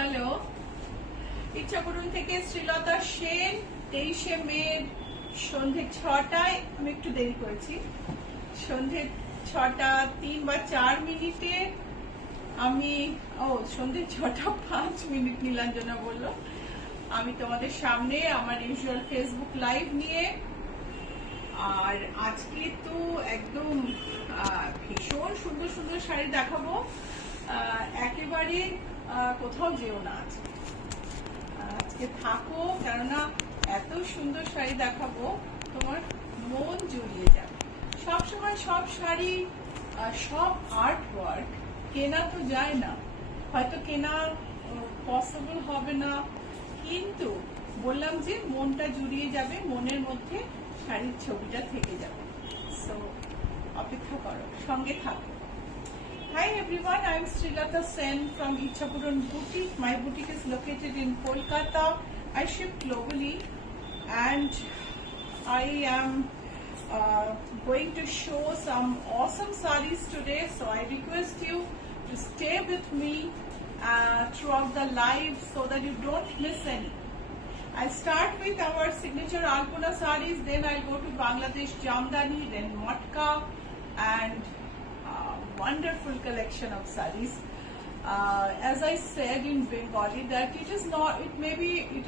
Hello, ইচ্ছাপুরন থেকে শ্রীলতা সেন। 23শে মে সন্ধে 6টায়, আমি একটু দেরি করেছি, সন্ধে 6টা 3 বা 4 মিনিটে আমি সন্ধে 6টা 5 মিনিট নীলাঞ্জনা বলল, আমি তোমাদের সামনে আমার ইউজুয়াল ফেসবুক লাইভ নিয়ে। আর আজকে তো একদম ভীষণ সুন্দর সুন্দর শাড়ি দেখাবো। একেবারে কোথাও যেও না, আজকে থাকো, কেননা এত সুন্দর শাড়ি দেখাবো তোমার মন জুড়িয়ে যাবে। সবসময় সব শাড়ি, সব আর্ট ওয়ার্ক কেনা তো যায় না, হয়তো কেনা পসিবল হবে না, কিন্তু বললাম যে মনটা জুড়িয়ে যাবে, মনের মধ্যে শাড়ির ছবিটা থেকে যাবে। সো অপেক্ষা করো, সঙ্গে থাকো। Hi everyone, I am Srilata Sen from Ichapuran Boutique. My boutique is located in Kolkata. I ship globally and I am going to show some awesome sarees today. So I request you to stay with me throughout the live so that you don't miss any. I start with our signature Alpona sarees, then I'll go to Bangladesh Jamdani, then Matka, and wonderful collection of sarees. As I said in Bengali, that it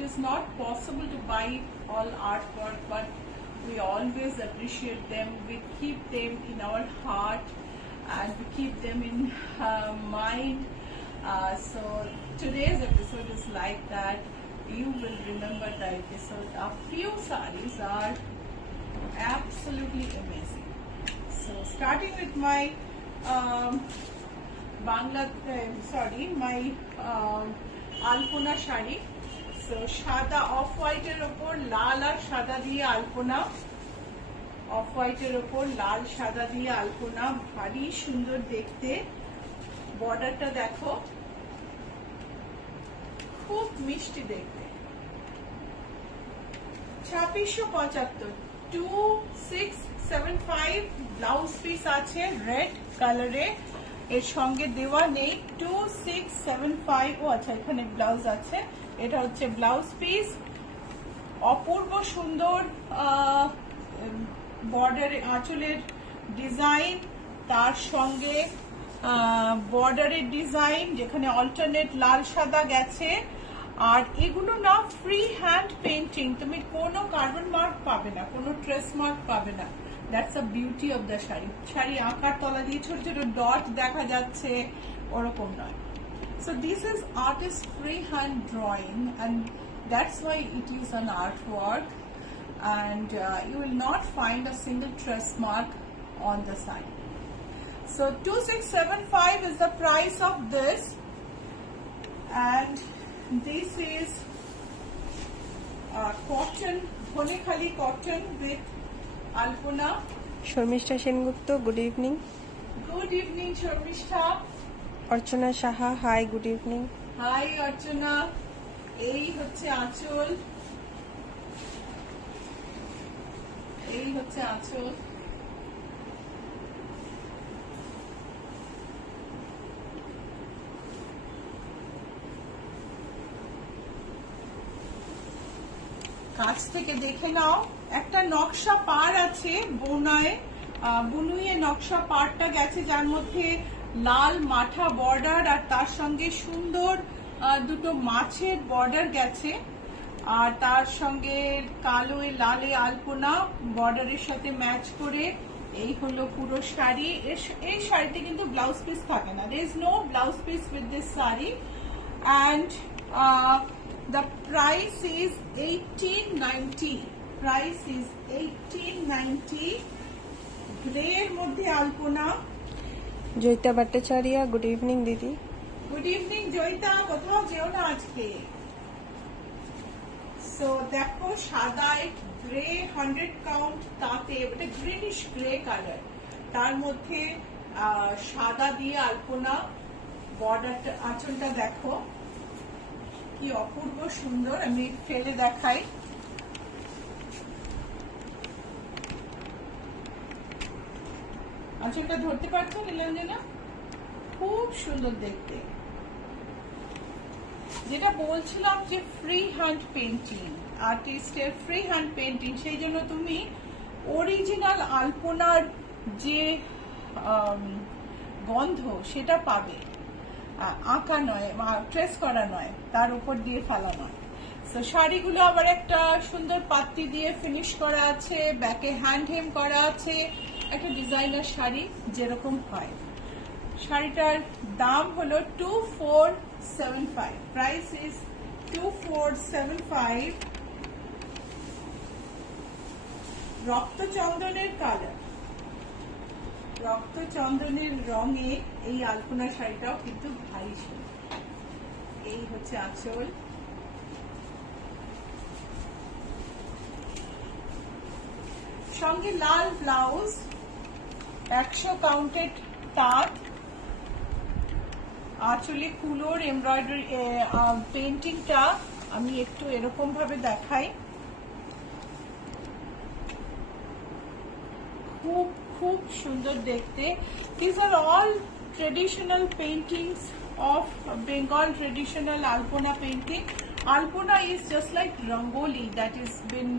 is not possible to buy all artwork, but we always appreciate them. We keep them in our heart and we keep them in mind. So today's episode is like that. You will remember the episode. A few sarees are absolutely amazing. So starting with my Alpana sari. So সাদা of হোয়াইটের ওপর লাল আর সাদা দিয়ে আলপনা, of হোয়াইটের ওপর লাল সাদা দিয়ে আলপনা, ভারী সুন্দর দেখতে। বর্ডারটা দেখো, খুব মিষ্টি দেখতে। 2675 2675 ব্লাউজ পিস আছে রেড কালারে, এর সঙ্গে দেওয়া নেই। 2675, আচ্ছা এখানে ব্লাউজ আছে, এটা হচ্ছে ব্লাউজ পিস। অপূর্ব সুন্দর বর্ডারে আঁচলের ডিজাইন, তার সঙ্গে বর্ডারের ডিজাইন যেখানে অল্টারনেট লাল সাদা গেছে। আর এগুলো না ফ্রি হ্যান্ড পেন্টিং, তুমি কোনো কার্বন মার্ক পাবে না, কোনো ট্রেস মার্ক পাবে না। That's a beauty of the sari. Sari আঁকার তলা দিয়ে ছোট ছোট ডট দেখা যাচ্ছে, ওরকম নয়। So this is artist free hand drawing and that's why it is an artwork, and you will not find a single trace mark on the side. So 2675 is the price of this, and this is cotton, Bhonekhali cotton with Alpona. Sharmishtha Sengupta, good evening. Good evening, Sharmishta. Archana Saha, hi, good evening. Hi Archana. এই হচ্ছে আঁচল, এই হচ্ছে আঁচল। কাছ থেকে দেখে নাও, একটা নকশা পাড় আছে, বুনুয়ে নকশা পাড়টা গেছে, যার মধ্যে লাল মাঠা বর্ডার আর তার সঙ্গে সুন্দর দুটো মাছের বর্ডার গেছে, আর তার সঙ্গে কালো লালে আলপনা বর্ডারের সাথে ম্যাচ করে। এই হলো পুরো শাড়ি। এই শাড়িতে কিন্তু ব্লাউজ পিস থাকে না, there is no blouse piece with this saree, and the price is 1890. Price is 1890. Grey এর মধ্যে আলপনা। জয়িতা ভট্টাচার্য, গুড ইভিনিং দিদি। গুড ইভিনিং জয়িতা, কোথাও যেও না আজকে। সো দেখো, সাদায় গ্রে 100 কাউন্ট, তাতে এটা গ্রিনিশ গ্রে কালার, তার মধ্যে সাদা দিয়ে আলপনা। বর্ডারটা, আঁচলটা দেখো কি অপূর্ব সুন্দর। আমি ফেলে দেখাই। আঁচলটা ধরতে পারছো নীলাঞ্জনা? খুব সুন্দর দেখতে। যেটা বলছিলাম যে ফ্রি হ্যান্ড পেন্টিং, আর্টিস্টের ফ্রি হ্যান্ড পেন্টিং, সেই জন্য তুমি অরিজিনাল আলপনার যে গন্ধ সেটা পাবে, আঁকা নয়, ট্রেস করা নয়, তার উপর দিয়ে ফেলা নয়। তো শাড়িগুলো আবার একটা সুন্দর পাত্তি দিয়ে ফিনিশ করা আছে, ব্যাকে হ্যান্ড হেম করা আছে, একটা ডিজাইনার শাড়ি যেরকম হয়। শাড়িটার দাম হলো 2475, প্রাইস ইজ 2475। রক্তচন্দনের কালার, রক্তচন্দনের রঙে এই আলপনা শাড়িটাও কিন্তু ভারী সুন্দর। এই হচ্ছে আঁচল, সঙ্গে লাল ব্লাউজ, 100 কাউন্টেড তাঁত, আঁচলে কুলোর এমব্রয়ডারি পেন্টিংটা আমি একটু এরকম ভাবে দেখাই, খুব খুব সুন্দর দেখতে। These are all traditional paintings of Bengal, traditional Alpona painting. Alpona is just like Rangoli that is been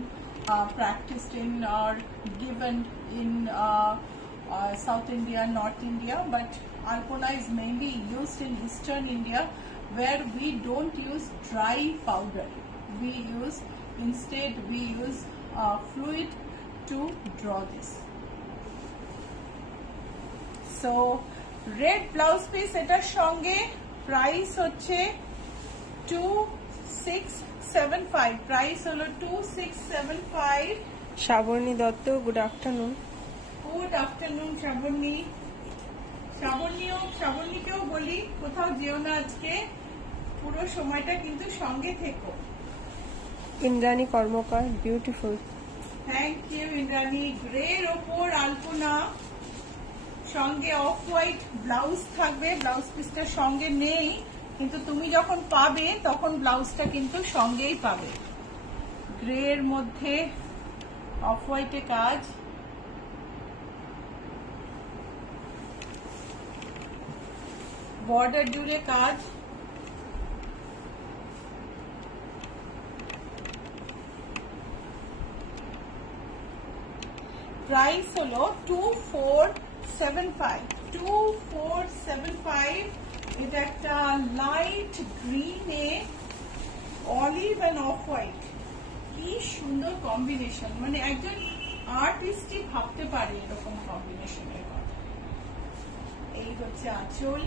practiced in or given in South India, North India, but Alpona is mainly used in Eastern India, where we don't use dry powder. Instead we use fluid to draw this. So red blouse piece, এটার সঙ্গে price হচ্ছে 2675, price হলো 2675। Shrabani Dutta, good afternoon. Good afternoon Shrabani. শ্রাবণীকেও বলি কোথাও যেও না আজকে, পুরো সময়টা কিন্তু সঙ্গে থেকো। Indrani Karmakar, beautiful. Thank you Indrani. গ্রের ওপর আলপনা, সঙ্গে অফ হোয়াইট ব্লাউজ থাকবে, ব্লাউজ পিসটা সঙ্গে নেই, কিন্তু তুমি যখন পাবে তখন ব্লাউজটা কিন্তু সঙ্গেই পাবে। গ্রের মধ্যে অফ হোয়াইটে কাজ, বর্ডার জুড়ে কাজ, প্রাইস হলো 2475। এটা একটা লাইট গ্রিনে অলিভ এন্ড অফ হোয়াইট, কি সুন্দর কম্বিনেশন, মানে একজন আর্টিস্টই ভাবতে পারে এরকম কম্বিনেশনের কথা। এই হচ্ছে আঁচল।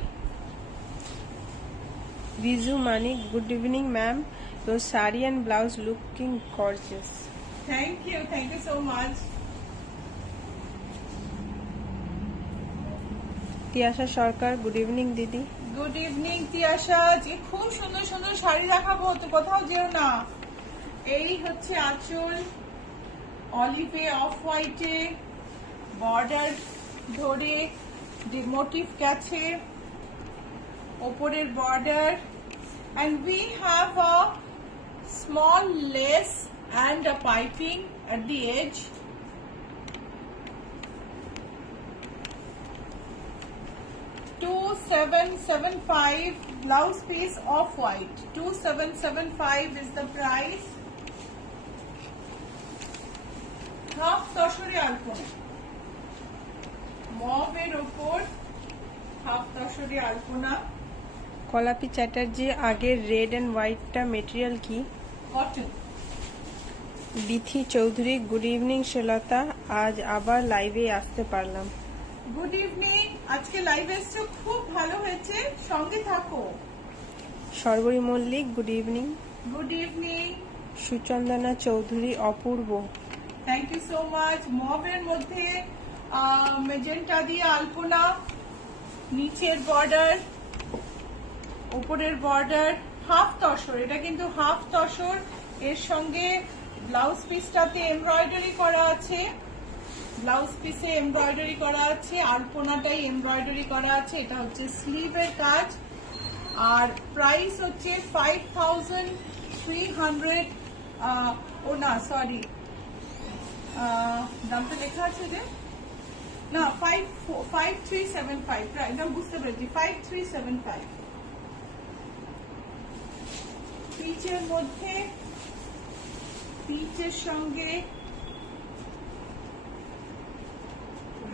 Viju Manik, good evening ma'am. Your sari and blouse looking gorgeous. Thank you so much. Tiyasha Sarkar, good evening দিদি। Good evening Tiyasha. যে খুব সুন্দর সুন্দর শাড়ি দেখাবো, তো কোথাও যেও না। এই হচ্ছে আঁচল, অলিভে অফ হোয়াইটে বর্ডার ধরে মোটিভ গেছে, ওপরের border, and we have a small lace and a piping at the edge. $2775 blouse piece off white. $2775 is the price. Half তসরে আলপনা, মবের ওপর হাফ তসরে আলপনা। কলাপি চ্যাটার্জি, আগের রেড এন্ড হোয়াইটটা মেটেরিয়াল কি? Cotton. Bithi Chowdhury, good evening Srilata, আজ আবার লাইভে আসতে পারলাম। গুড ইভিনিং, আজকে লাইভ এসছো, খুব ভালো হয়েছে, সঙ্গে থাকো। Sarbari Mallick, good evening. Good evening. Suchandana Chowdhury, অপূর্ব, থ্যাংক ইউ সো মাচ। মবের মধ্যে মেজেন্টা দিয়ে আলপনা, নিচের বর্ডার, উপরের বর্ডার, হাফ তসর, এটা কিন্তু হাফ তসর, এর সঙ্গে ব্লাউজ পিসটাতে এমব্রয়ডারি করা আছে, ব্লাউজ পিসে এমব্রয়ডারি করা আছে, আলপনাটাই এমব্রয়ডারি করা আছে, এটা হচ্ছে স্লিভের কাজ। আর প্রাইস হচ্ছে 5300, ও না সরি, দামটা লেখা আছে যে না 5375, দাম বুঝতে পেরেছি, 5375। পিচের মধ্যে, পিচের সঙ্গে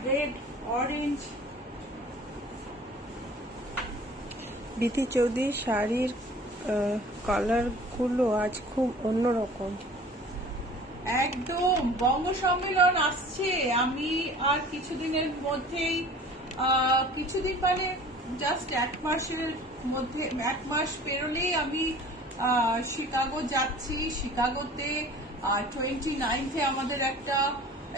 রেড অরেঞ্জ। বিথি চৌধুরী শাড়ির কালার গুলো আজ খুব অন্যরকম। একদম বঙ্গ সম্মেলন আসছে, আমি আর কিছুদিনের মধ্যেই কিছুদিন মানে জাস্ট এক মাসের মধ্যে, এক মাস পেরোলেই আমি শিকাগো যাচ্ছি। শিকাগোতে 29 আমাদের একটা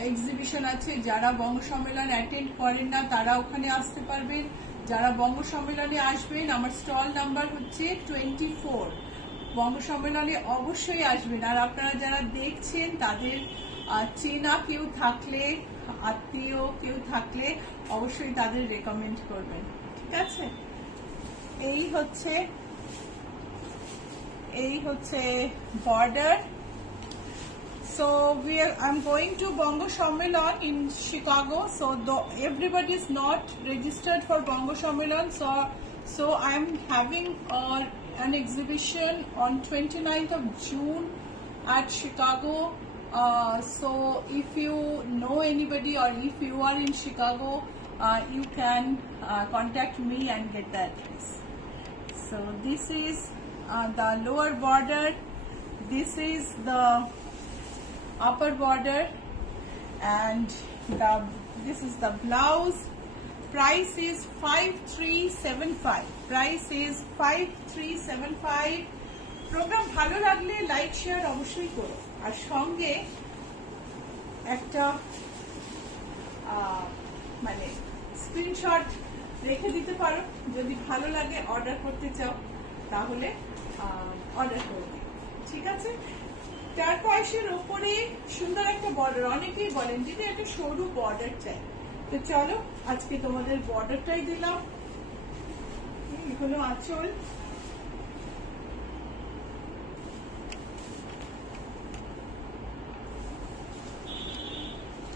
এক্সিবিশন আছে। যারা বঙ্গ সম্মেলন অ্যাটেন্ড করেন না তারা ওখানে আসতে পারবেন, যারা বঙ্গ সম্মেলনে আসবেন আমার স্টল নাম্বার হচ্ছে 24। বঙ্গ সম্মেলনে অবশ্যই আসবেন। আর আপনারা যারা দেখছেন তাদের চেনা কেউ থাকলে, আত্মীয় কেউ থাকলে অবশ্যই তাদের রেকমেন্ড করবেন, ঠিক আছে? এই হচ্ছে border. So I'm going to Bongo Shommelan in Chicago. So everybody is not registered for Bongo Shommelan. So I'm having an exhibition on 29th of June at Chicago. So if you know anybody or if you are in Chicago, you can contact me and get the address. So this is the lower border. This is the upper border, and this is the blouse. Price is 5375. Price is 5375. Programme ভালো লাগলে like share অবশ্যই করো, আর সঙ্গে একটা মানে screenshot রেখে দিতে পারো। যদি ভালো লাগে অর্ডার করতে চাও তাহলে অর্ডার করে দিও, ঠিক আছে? টার্কোয়েসের উপরে সুন্দর একটা বর্ডার। অনেকেই বলেন দিদি একটা সরু বর্ডার চাই, তো চলো আজকে তোমাদের বর্ডারটাই দিলাম। হলো আঁচল।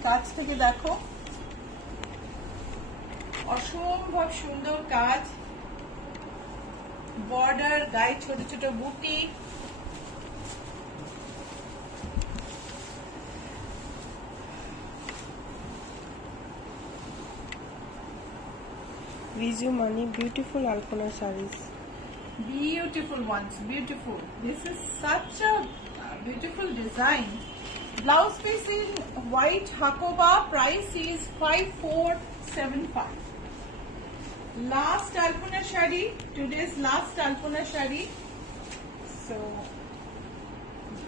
কাছ থেকে দেখো, অসম্ভব সুন্দর কাজ। বর্ডার, গায়ে ছোট ছোট বুটি। Viju Mani, beautiful Alpana sarees. Beautiful ones, beautiful. This is such a beautiful design. Blouse piece in white Hakoba. Price is 5475. Last Alpana shari, today's last Alpana shari. So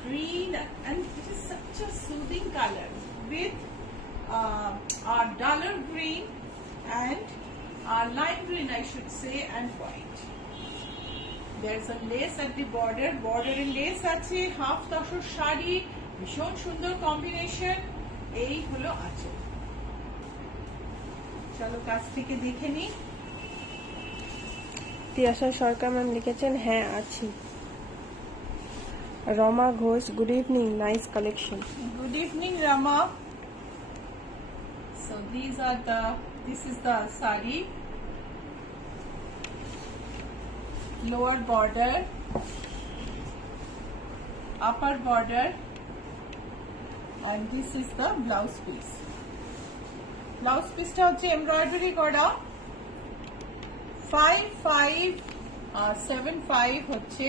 green, and it is such a soothing color with a duller green and lime green, I should say, and white. There's a lace at the border. Border in lace আছে, half tussar sari, ভীষণ সুন্দর combination. এই হলো আঁচল। চলো কাছ থেকে দেখে নি। তিয়াশা সরকার ম্যাম লিখেছেন, হ্যাঁ আছি। Rama Ghosh, good evening, nice collection. Good evening, Rama. So this is the sari. Lower border, upper border, and this is the blouse piece. Blouse piece টা হচ্ছে এমব্রয়ডারি করা। 5575 হচ্ছে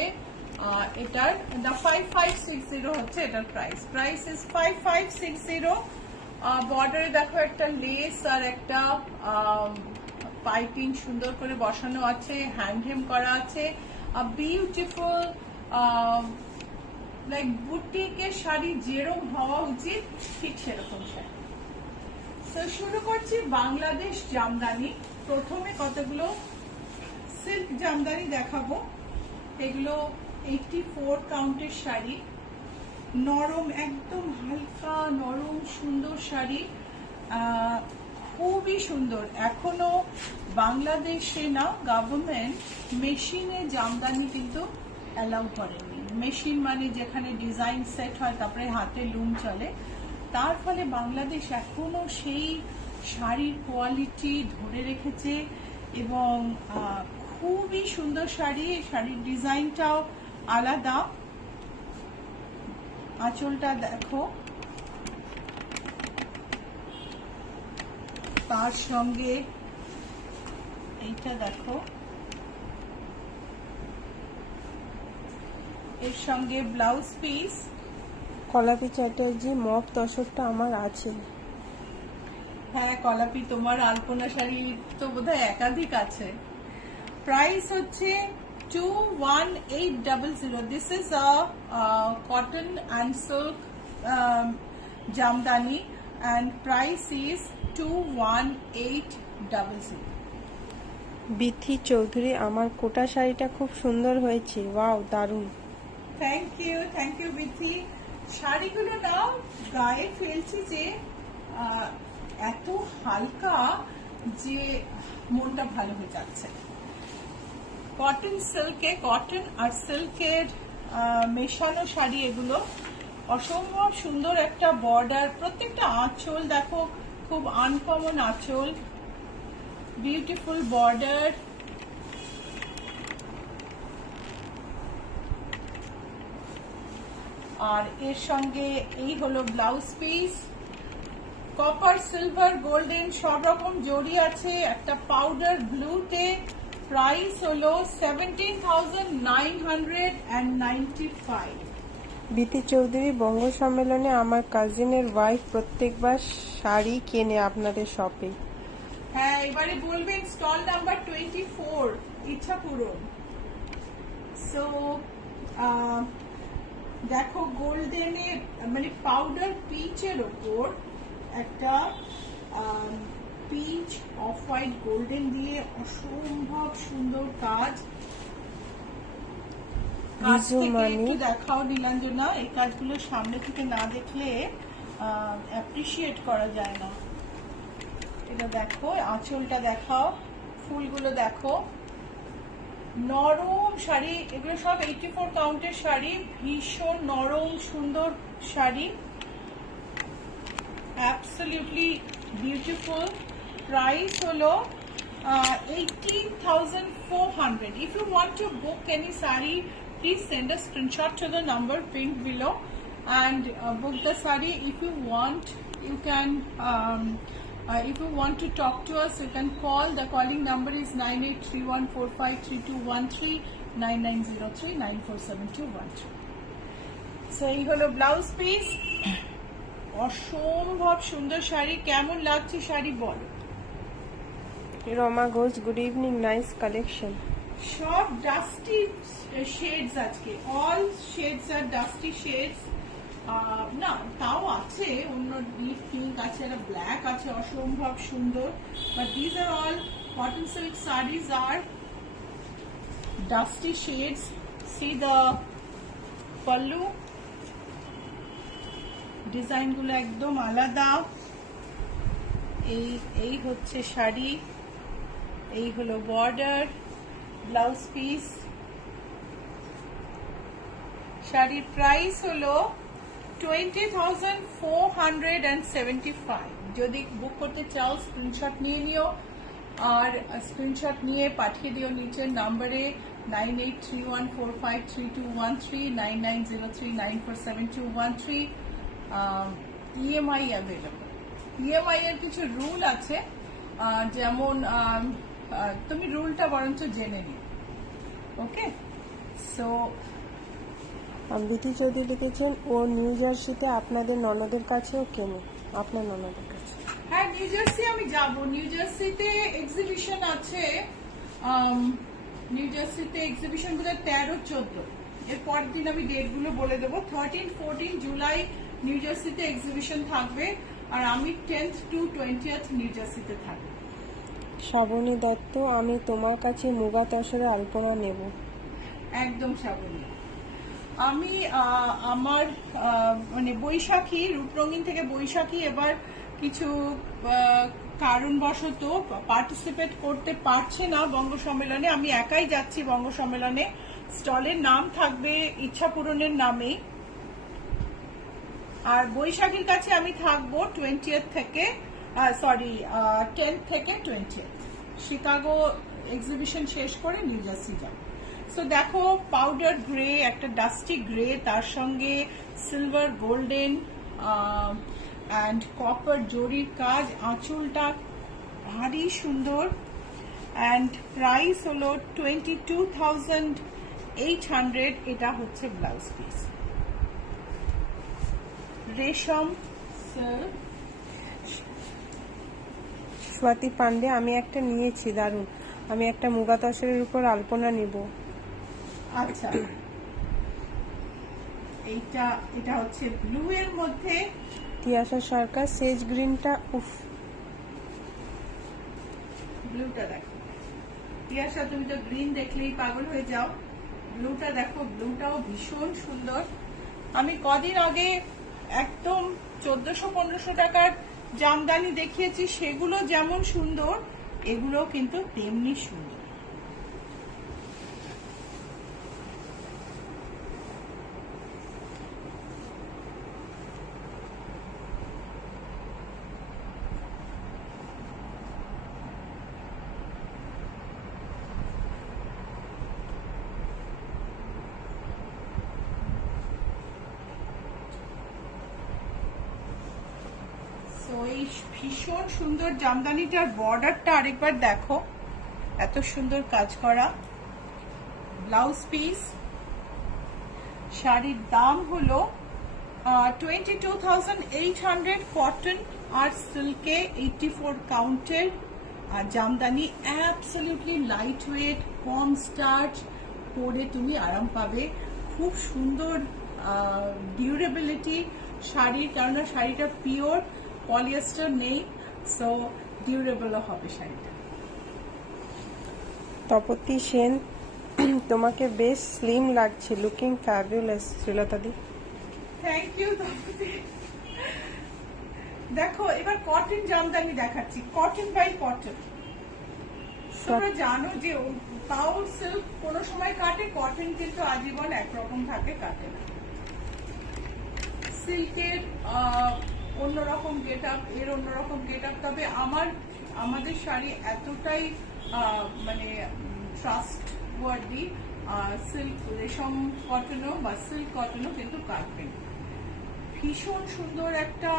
এটার, 5560 হচ্ছে এটার প্রাইস। Price is 5560। বর্ডারে দেখো একটা লেস আর একটা পাইপিং সুন্দর করে বসানো আছে, হ্যান্ড হেম করা আছে। বিউটিফুল লাইক বুটিকের শাড়ি যেরকম হওয়া উচিত ঠিক সেরকম শাড়ি। তো শুরু করছি বাংলাদেশ জামদানি। প্রথমে কতগুলো সিল্ক জামদানি দেখাবো। এগুলো 84 কাউন্টের শাড়ি, নরম, একদম হালকা নরম সুন্দর শাড়ি, খুবই সুন্দর। এখনো বাংলাদেশে না গভর্নমেন্ট মেশিনে জামদানি কিন্তু অ্যালাউ করেনি। মেশিন মানে যেখানে ডিজাইন সেট হয় তারপরে হাতে লুম চলে, তার ফলে বাংলাদেশ এখনো সেই শাড়ির কোয়ালিটি ধরে রেখেছে এবং খুবই সুন্দর শাড়ি। শাড়ির ডিজাইনটাও আলাদা। আঁচলটা দেখো, তার সঙ্গে এইটা দেখো, এর সঙ্গে ব্লাউজ পিস। কলাপি চ্যাটার্জি মপ তসরটা আমার আছে। হ্যাঁ কলাপি, তোমার আলপনা শাড়ি তো বোধহয় একাধিক আছে। প্রাইস হচ্ছে 21800। This is a cotton and silk jamdani and price is 21800। Bithi Chowdhury, আমার কোটা শাড়িটা খুব সুন্দর হয়েছে, ওয়াও দারুণ। Thank you Bithi. শাড়িগুলো না গায়ে ফেলছি যে এত হালকা যে মনটা ভালো হয়ে যাচ্ছে। কটন সিল্কে, কটন আর সিল্কের মেশানো শাড়ি এগুলো, অসম্ভব সুন্দর একটা বর্ডার। প্রত্যেকটা আঁচল দেখো, খুব আনকমন আঁচল, বিউটিফুল বর্ডার। আর এর সঙ্গে এই হলো blouse piece. Copper, silver, golden সব রকম জড়ি আছে একটা পাউডার ব্লুতে। প্রাইস হলো 17,995। বিথি চৌধুরী, বঙ্গ সম্মেলনে আমার কাজিনের ওয়াইফ প্রত্যেকবার শাড়ি কেনে আপনাদের শপে। হ্যাঁ, এবারে বলবেন স্টল নাম্বার 24 ইচ্ছা পূরণ। সো দেখো গোল্ডেনের মানে পাউডার পিচের ওপর একটা পিচ অফ হোয়াইট গোল্ডেন দিয়ে অসম্ভব সুন্দর কাজ। কাছ থেকে একটু দেখাও নীলাঞ্জনা, এই কাজগুলো সামনে থেকে না দেখলে অ্যাপ্রিসিয়েট করা যায় না। এটা দেখো, আঁচলটা দেখাও, ফুলগুলো দেখো, নরম শাড়ি। এগুলো সব 84 কাউন্টের শাড়ি, ভীষণ নরম সুন্দর শাড়ি, অ্যাবসলিউটলি বিউটিফুল। প্রাইস হলো 18,400। If you want to book any saree, please send a screenshot to the number pinned below and book the saree. If you want, you can if you want to talk to us, you can call. The calling number is 9831453213, 9903947213। So এই হলো blouse piece. অসম্ভব সুন্দর শাড়ি। কেমন লাগছে শাড়ি বলো। Rama Ghosh, good evening, nice collection. সব dusty shades আজকে, all shades আর dusty shades. না তাও আছে অন্য ডিপ পিঙ্ক আছে, একটা ব্ল্যাক আছে, অসম্ভব সুন্দর। But these are all cotton silk saris আর dusty shades. See the pallu, design গুলো একদম আলাদা। এই হচ্ছে শাড়ি, এই হলো বর্ডার, ব্লাউজ পিস। শাড়ির প্রাইস হলো 20,475। যদি বুক করতে চাও স্ক্রিনশট নিয়ে নিও, আর স্ক্রিনশট নিয়ে পাঠিয়ে দিও নিচের নাম্বারে 9831453213, 9903947213। EMI available. ইএমআই এর কিছু রুল আছে, যেমন তুমি রুলটা বরঞ্চ জেনে নিও। ওকে, সো বিথি চৌধুরী লিখেছেন ও নিউ জার্সিতে আপনাদের ননদের কাছেও কেনে, আপনার ননদের কাছে। হ্যাঁ, নিউ জার্সি আমি যাব। নিউ জার্সিতে এক্সিবিশন আছে। নিউ জার্সিতে এক্সিবিশন বোধহয় 13-14। এর পরের দিন আমি ডেটগুলো বলে দেবো। 13-14 জুলাই নিউ জার্সিতে এক্সিবিশন থাকবে, আর আমি 10th to 20th নিউ জার্সিতে থাকবো। শ্রাবণী দত্ত, আমি তোমার কাছে মুগা তসরে আলপনা নেব। একদম শ্রাবণী। আমি আমার মানে বৈশাখী, রূপরঙিন থেকে বৈশাখী এবার কিছু কারণবশত পার্টিসিপেট করতে পারছে না বঙ্গ সম্মেলনে। আমি একাই যাচ্ছি বঙ্গ সম্মেলনে। স্টলের নাম থাকবে ইচ্ছা পূরণের নামেই। আর বৈশাখীর কাছে আমি থাকবো 20th থেকে 10th থেকে 20th। শিকাগো এক্সিবিশন শেষ করে নিউ জার্সি যাব। সো দেখো পাউডার গ্রে, একটা ডাস্টি গ্রে, তার সঙ্গে সিলভার গোল্ডেন অ্যান্ড কপার জরির কাজ, আঁচলটা ভারী সুন্দর, অ্যান্ড প্রাইস হলো 22,800। এটা হচ্ছে ব্লাউজ পিস, রেশম সিল্ক। স্বাতি পান্ডে, আমি একটা নিয়েছি, দারুণ। আমি একটা মুগা তসরের উপর আলপনা নিব। আচ্ছা, এটা হচ্ছে ব্লু এর মধ্যে। তিয়াশা সরকার, সেজ গ্রিনটা উফ। ব্লুটা দেখো তিয়াশা, তুমি তো গ্রিন দেখলেই পাগল হয়ে যাও। ব্লুটা দেখো, ব্লুটাও ভীষণ সুন্দর। আমি কদিন আগে একদম 1400-1500 টাকার জামদানি দেখিয়েছি, সেগুলো যেমন সুন্দর এগুলো কিন্তু তেমনি সুন্দর। এই ভীষণ সুন্দর জামদানিটার বর্ডারটা আরেকবার দেখো, এত সুন্দর কাজ করা। ব্লাউজ পিস, শাড়ির দাম হলো 22,800, কটন আর সিল্কে 84 কাউন্টের। আর জামদানি অ্যাবসলিউটলি লাইট ওয়েট, কম স্টার্চ, পরে তুমি আরাম পাবে। খুব সুন্দর ডিউরেবিলিটি শাড়ির, কেননা শাড়িটা পিওর, পলিয়েস্টার নেই, সো ডিউরেবলও হবে শাড়িটা। তপতি সেন, তোমাকে বেশ স্লিম লাগছে, লুকিং ফ্যাবুলাস। শ্রীলতা দি, থ্যাংক ইউ তপতি। দেখো এবার কটন জামদানি দেখাচ্ছি, কটন বাই কটন। তোমরা জানো যে পাউল সিল্ক কোনো সময় কাটে, কটন কিন্তু আজীবন একরকম থাকে, কাটে না। সিল্কের অন্যরকম গেট আপ, এর অন্যরকম গেট আপ, তবে আমাদের শাড়ি এতটাই মানে ট্রাস্ট ওয়ার্দি, সিল্ক রেশম কটনও বা সিল্ক কটনও কিন্তু কাটবেন। ভীষণ সুন্দর একটা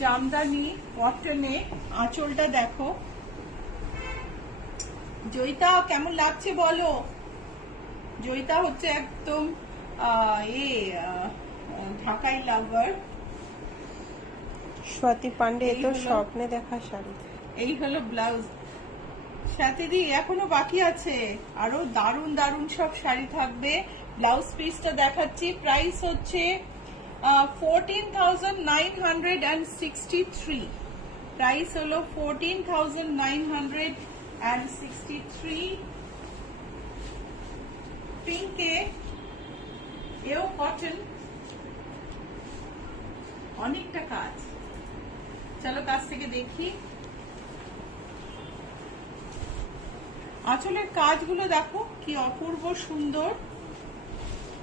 জামদানি কটনে, আঁচলটা দেখো। জয়িতা কেমন লাগছে বলো? জয়িতা হচ্ছে একদম ঢাকাই লাভার। স্বাতি পান্ডে, এ তো স্বপ্নে দেখা শাড়ি। এই হলো ব্লাউজ। সাথীদি এখনো বাকি আছে, আরো দারুন দারুন সব শাড়ি থাকবে। ব্লাউজ পিসটা দেখাচ্ছি, প্রাইস হচ্ছে 14,963। প্রাইস হলো 14,963। পিঙ্কে, এও কটন, অনেকটা কাজ। চলো কাছ থেকে দেখি। আঁচলের কাজগুলো দেখো কি অপূর্ব সুন্দর।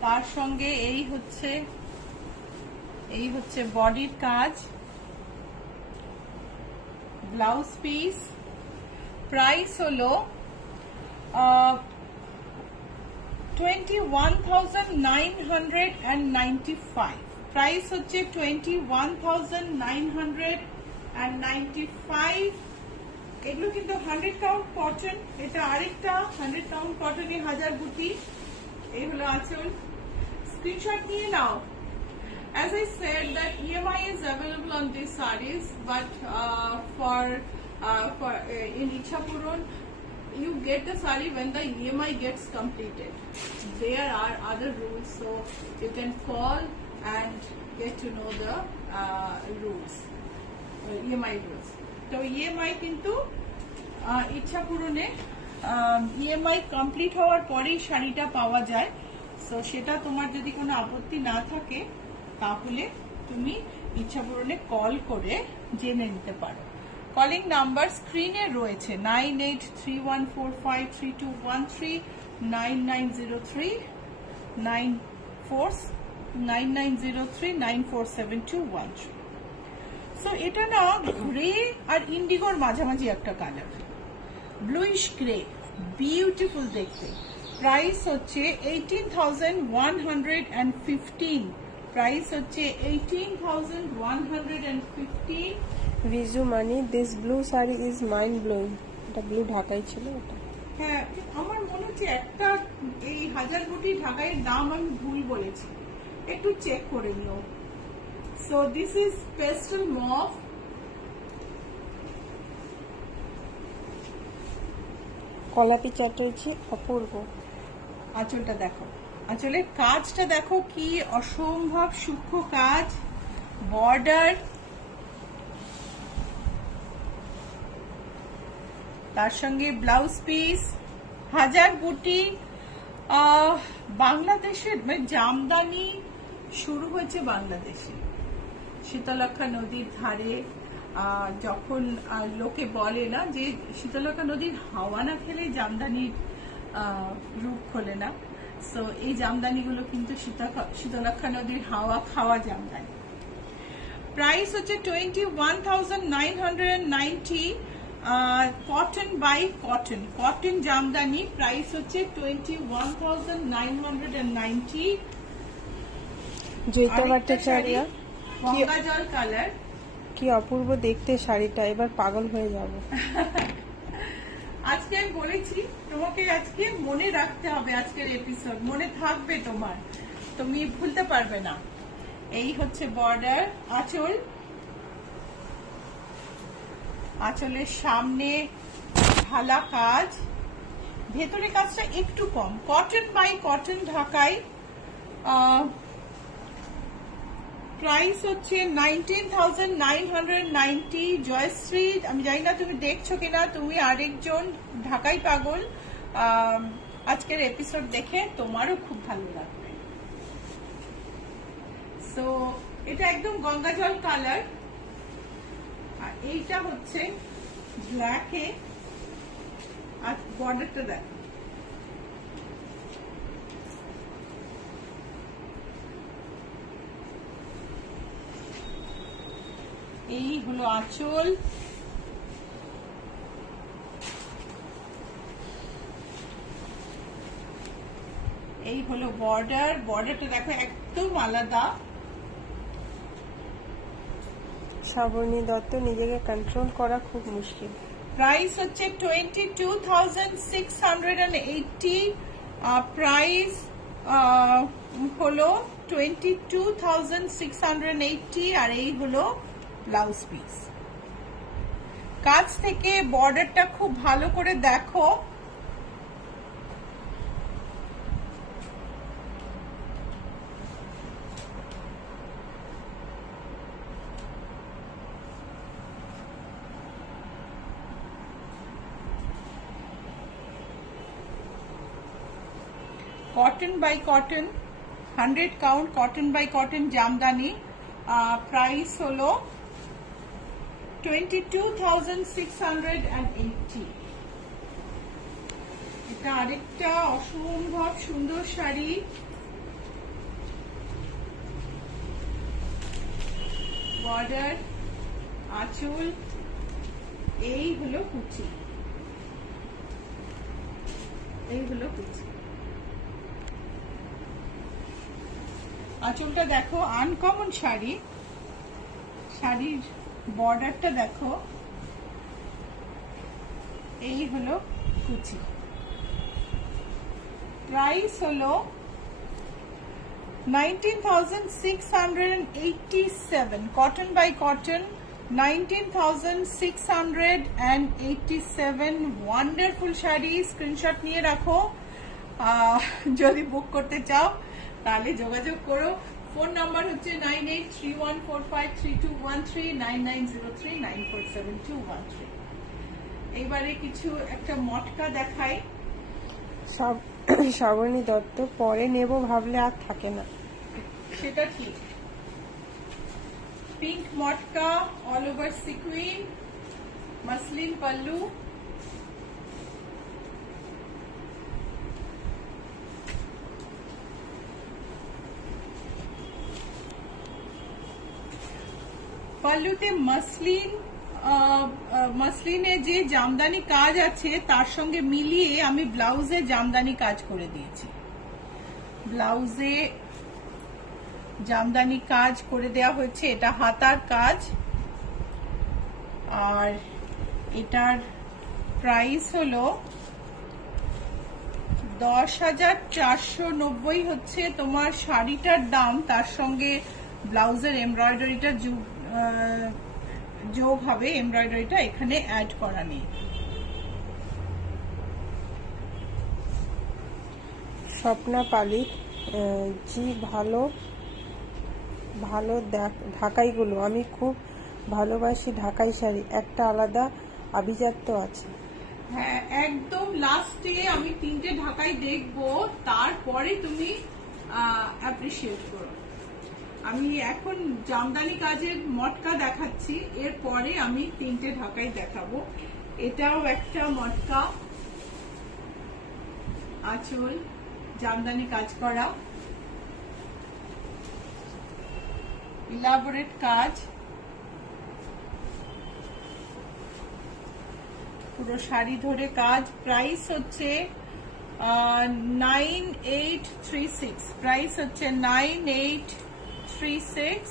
তার সঙ্গে এই হচ্ছে বডির কাজ। ব্লাউজ পিস, প্রাইস হলো 21,995। প্রাইস হচ্ছে 21,995। এগুলো কিন্তু 100 কাউন্ট কটন। এটা আরেকটা 100 কাউন্ট কটনে হাজার বুটি। এই হলো আঁচল। স্ক্রিনশট নিয়ে নাও। As I said that EMI is available on these sarees, but in Ichhapuran you get the saree when the EMI gets completed. There are other rules, so you can call and get to know the rules, EMI rules. তো EMI কিন্তু ইচ্ছাপূরণে EMI complete হওয়ার পরেই শাড়িটা পাওয়া যায়। So সেটা তোমার যদি কোনো আপত্তি না থাকে তাহলে তুমি ইচ্ছাপূরণে কল করে জেনে নিতে পারো। কলিং নাম্বার স্ক্রিনে রয়েছে 9831453213, 9903947213। সো এটা না গ্রে আর ইন্ডিগোর মাঝামাঝি একটা কালার, ব্লুইশ গ্রে, বিউটিফুল দেখতে। প্রাইস হচ্ছে 18,115। প্রাইস হচ্ছে 18,115। Viju Mani this blue sari is mind blowing. এটা ব্লু ঢাকাই ছিল ওটা। হ্যাঁ, আমার মনে হচ্ছে একটা এই হাজার কোটি ঢাকাইয়ের দাম আমি ভুল বলেছি, একটু চেক করে নিও। সো দিস ইজ পেস্টেল মফ। কলাপি চাটার্জি অপূর্ব। আঁচলটা দেখো, আঁচলের কাজটা দেখো কি অসম্ভব সূক্ষ্ম কাজ। বর্ডার, তার সঙ্গে ব্লাউজ পিস, হাজার বুটি। বাংলাদেশের মানে জামদানি শুরু হয়েছে বাংলাদেশে, শীতলক্ষা নদীর ধারে। যখন লোকে বলে না যে শীতলক্ষা নদীর হাওয়া না খেলে জামদানির রূপ খোলে না, সো এই জামদানিগুলো কিন্তু শীতলক্ষা নদীর হাওয়া খাওয়া জামদানি। প্রাইস হচ্ছে 21,990। Cotton by cotton, cotton jamdani. Price হচ্ছে 21,990। জয়িতা ভট্টাচার্য গঙ্গা জল কালার। কি অপূর্ব দেখতে শাড়িটা, এবার পাগল হয়ে যাব। আজকে আমি বলেছি তোমাকে আজকে মনে রাখতে হবে, আজকের এপিসোড মনে থাকবে তোমার, তুমি ভুলতে পারবে না। এই হচ্ছে বর্ডার। আঁচল, আঁচলের সামনে ঢালা কাজ, ভেতরে কাজটা একটু কম। কটন বাই কটন ঢাকাই। প্রাইস হচ্ছে 19,990। জয়শ্রী, আমি জানি না তুমি দেখছো কিনা, তুমি আরেকজন ঢাকাই পাগল। আজকের এপিসোড দেখে তোমারও খুব ভালো লাগবে। সো এটা একদম গঙ্গা জল কালার, আর এইটা হচ্ছে ব্ল্যাকে। আর বর্ডারটা দেখো, এই হলো আঁচল। এই হলো বর্ডার, বর্ডারটা দেখো একদম আলাদা। শ্রাবণী দত্ত, নিজেকে কন্ট্রোল করা খুব মুশকিল। প্রাইস হচ্ছে 22,680। প্রাইস হলো 22,680। আর এই হলো ব্লাউজ পিস। কাছ থেকে বর্ডারটা খুব ভালো করে দেখো। Cotton by cotton, 100 count cotton by cotton jamdani. Price হলো 22,680। এটা আরেকটা অসম্ভব সুন্দর শাড়ি। বর্ডার, আঁচল, এই হলো কুচি, এই হলো কুচি। আঁচলটা দেখো, আনকমন শাড়ি। শাড়ির বর্ডারটা দেখো, এই হলো কুচি। প্রাইস হলো 19,687। Cotton by cotton, 19,687। Wonderful sari, screenshot নিয়ে রাখো। যদি বুক করতে চাও তাহলে যোগাযোগ করো। ফোন নাম্বার হচ্ছে 9831453213, 9903947213। এইবারে কিছু একটা মটকা দেখাই। শ্রাবণী দত্ত, পরে নেব ভাবলে আর থাকে না। সেটা ঠিক। পিঙ্ক মটকা, অল ওভার সিকুইন, মাসলিন পাল্লু। পাল্লুতে মাসলিন মাসলিনে যে জামদানি কাজ আছে তার সঙ্গে মিলিয়ে আমি ব্লাউজে জামদানি কাজ করে দিয়েছি। ব্লাউজে জামদানি কাজ করে দেওয়া হয়েছে, এটা হাতার কাজ। আর এটার প্রাইস হলো 10,490 হচ্ছে তোমার শাড়িটার দাম, তার সঙ্গে ব্লাউজের এমব্রয়ডারিটা যোগ হবে, এমব্রয়ডারিটা এখানে অ্যাড করা নেই। স্বপ্না পালিত জি ভালো ভালো ঢাকাইগুলো আমি খুব ভালোবাসি। ঢাকাই শাড়ি একটা আলাদা আভিজাত্য আছে। হ্যাঁ, একদম লাস্টে আমি 3টে ঢাকাই দেখবো, তারপরে তুমি অ্যাপ্রিসিয়েট করো। আমি এখন জামদানি কাজের মটকা দেখাচ্ছি, এরপরে আমি 3টে ঢাকাই দেখাবো। এটাও একটা মটকা, আঁচল জামদানি কাজ করা, ইলাবোরেট কাজ, পুরো শাড়ি ধরে কাজ। প্রাইস হচ্ছে 9836, প্রাইস হচ্ছে 9836।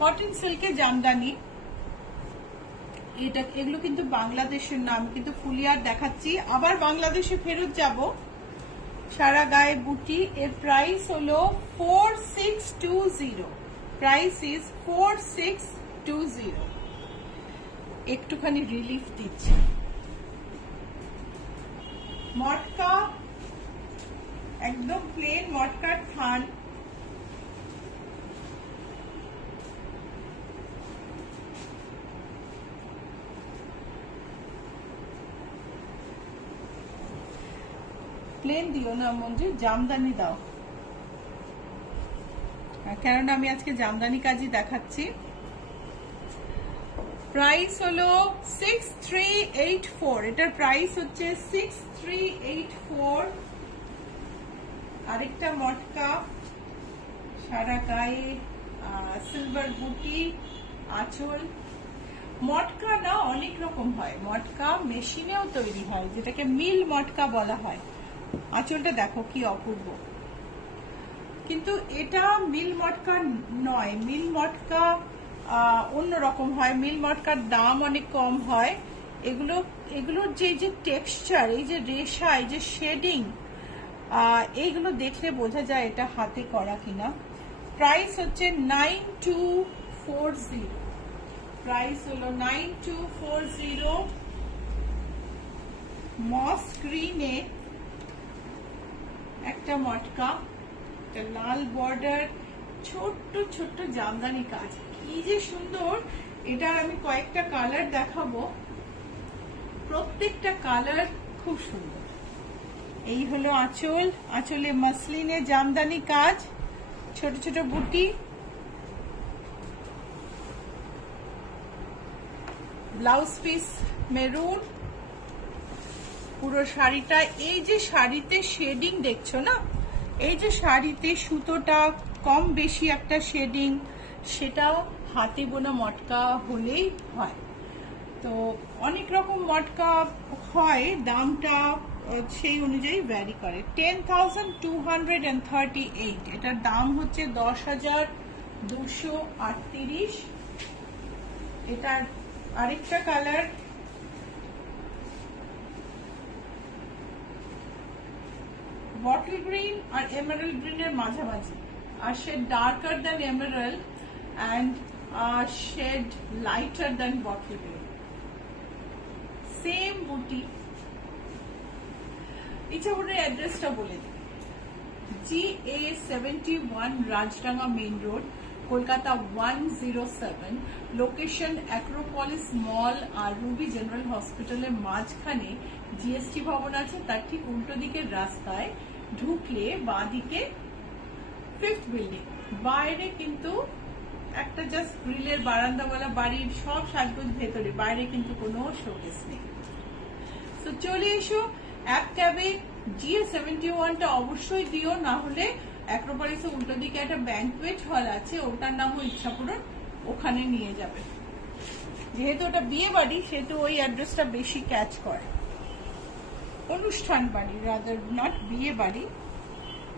কটন সিল্কের জামদানি, এগুলো কিন্তু বাংলাদেশের নাম, কিন্তু ফুলিয়ার দেখাচ্ছি, আবার বাংলাদেশে ফেরত যাব। সারা গায়ে বুটি, এর প্রাইস হলো 4620, প্রাইস ইজ 4620। একটুখানি রিলিফ দিচ্ছে। মটকা একদম প্লেন মটকার থান, প্লেন দিও না মঞ্জু, জামদানি দাও, কেননা আমি আজকে জামদানি কাজই দেখাচ্ছি। প্রাইস হলো 6384, এটার প্রাইস হচ্ছে 6384। আরেকটা মটকা, সারা গায়ে সিলভার বুটি, আঁচল। মটকা না অনেক রকম হয়, মটকা মেশিনেও তৈরি হয়, যেটাকে মিল মটকা বলা হয়। আঁচলটা দেখো কি অপূর্ব, কিন্তু এটা মিল মটকা নয়, মিল মটকা অন্যরকম হয়, মিল মটকার দাম অনেক কম হয়। এগুলোর যে টেক্সচার, এই যে রেশা, এই যে শেডিং, এইগুলো দেখলে বোঝা যায় এটা হাতে করা কিনা। প্রাইস হচ্ছে 9240, প্রাইস হলো 9240। মস গ্রিনে একটা মটকা, একটা লাল বর্ডার, ছোট্ট ছোট্ট জামদানি কাজ, কি যে সুন্দর। এটা আমি কয়েকটা কালার দেখাবো, প্রত্যেকটা কালার খুব সুন্দর। এই হলো আঁচল, আঁচলে মাসলিনে জামদানি কাজ, ছোট ছোট বুটি, ব্লাউজ পিস মেরুন, পুরো শাড়িটা। এই যে শাড়িতে শেডিং দেখছো না, এই যে শাড়িতে সুতোটা কম বেশি একটা শেডিং, সেটাও হাতে বোনা মটকা হলেই হয়। তো অনেক রকম মটকা হয়, দামটা সেই অনুযায়ী ভ্যারি করে। 10,238, এটার দাম হচ্ছে 10,238। এটার আরেকটা কালার, বটল গ্রিন আর এমারাল্ড গ্রিনের মাঝামাঝি, আর shade darker than emerald and shade lighter than bottle green, same বুটি। ইচ্ছাপুরের অ্যাড্রেসটা বলে দিই, GA71 Rajdanga main road, Kolkata 107। Location Acropolis mall আর রুবি জেনারেল হসপিটালের মাঝখানে জিএসটি ভবন আছে, তার ঠিক উল্টো দিকের রাস্তায় ঢুকলে বাঁ দিকে 5th বিল্ডিং, বাইরে কিন্তু একটা জাস্ট গ্রিলের বারান্দাওয়ালা বাড়ির সব সাজগোজ ভেতরে, বাইরে কিন্তু কোনো শোকেস নেই। তো চলে এসো অ্যাপ ক্যাবে। GA71টা অবশ্যই দিও, না হলে অ্যাক্রোপলিসে উল্টো দিকে একটা ব্যাংকুয়েট হল আছে, ওটার নামও ইচ্ছাপূরণ, ওখানে নিয়ে যাবে। যেহেতু ওটা বিয়ে বাড়ি সেহেতু ওই অ্যাড্রেসটা বেশি ক্যাচ করে, অনুষ্ঠান বাড়ি রাদার নট বিয়ে বাড়ি।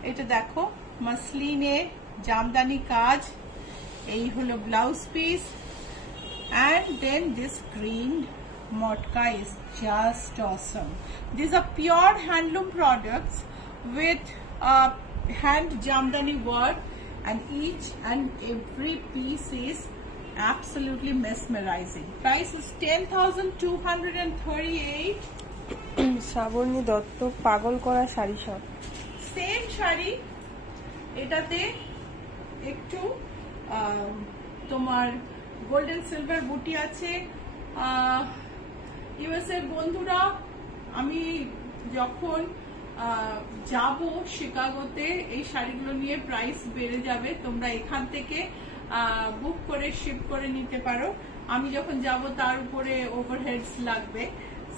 এটা দেখো মাসলিনে জামদানি কাজ, এই হলো blouse piece, and then this green motka is just awesome. These are pure handloom products with hand jamdani work, and each and every piece is absolutely mesmerizing. Price is 10,238. Srabani Dutta পাগল করা শাড়ি সব সেম শাড়ি, এটাতে একটু তোমার গোল্ডেন সিলভার বুটি আছে। US এর বন্ধুরা, আমি যখন যাব শিকাগোতে এই শাড়িগুলো নিয়ে প্রাইস বেড়ে যাবে, তোমরা এখান থেকে বুক করে শিপ করে নিতে পারো। আমি যখন যাব তার উপরে ওভারহেডস লাগবে,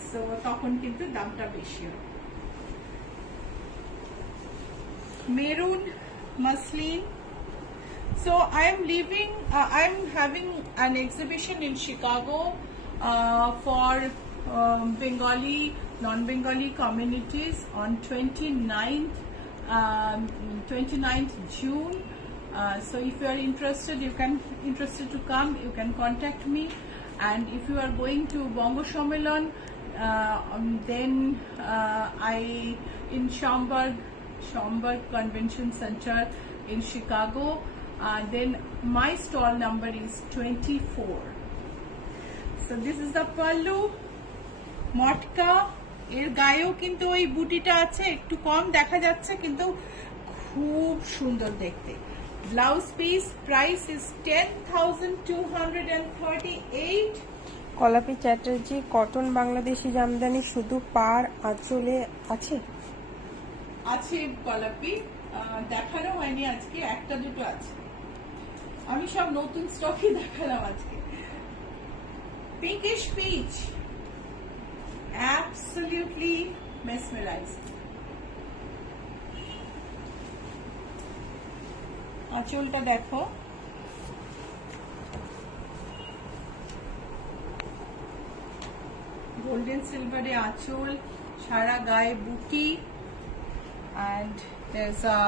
সো তখন কিন্তু দামটা বেশি হবে। Maroon muslin. So I'm having an exhibition in Chicago for Bengali, non-Bengali communities on 29th June. So if you are interested, interested to come, you can contact me. And if you are going to Bongo Shomelan, then in Schaumburg Convention Center in Chicago. Then my stall number is 24. So this is the pallu মটকা। এর গায়েও কিন্তু ওই বুটিটা আছে, একটু কম দেখা যাচ্ছে কিন্তু খুব সুন্দর দেখতে। Blouse piece, price is 10,238। Kalapi Chatterjee cotton Bangladeshi Jamdani শুধু পার আঁচলে আছে? আছে কলাপি, দেখানো হয়নি আজকে, একটা দুটো আছে। আমি সব নতুন স্টকই দেখালাম আজকে। Pinkish peach, absolutely mesmerizing. আঁচলটা দেখো, গোল্ডেন সিলভারে আঁচল, সারা গায়ে বুটি, and there's a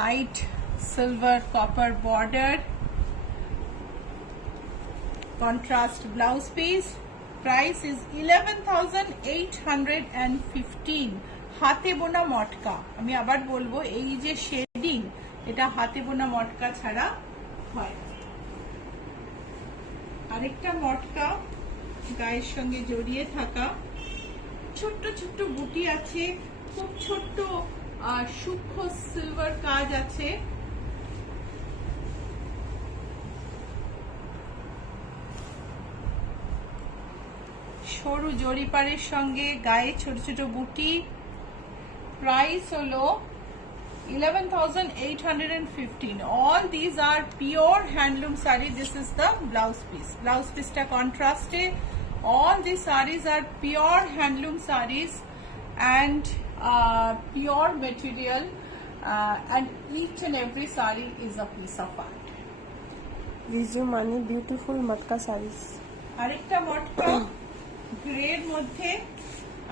light silver copper border, contrast blouse piece. Price is 11,815. হাতে বোনা মটকা, আমি আবার বলবো এই যে শেডিং, এটা হাতে বোনা মটকা ছাড়া হয়। আরেকটা মটকা গায়ের সঙ্গে জড়িয়ে থাকা, ছোট্ট ছোট্ট বুটি আছে, খুব ছোট্ট সূক্ষ্ম সিলভার কাজ আছে। সরু জরিপারের সঙ্গে গায়ে ছোট ছোট বুটি। প্রাইস হলো 11,815. All these are pure handloom saree. This is the blouse piece. Blouse piece ta contraste. All these sarees are pure handloom sarees and pure material, and each and every saree is a piece of art. Riju Mani beautiful মটকা সারিস। আরেকটা মটকা গ্রের মধ্যে,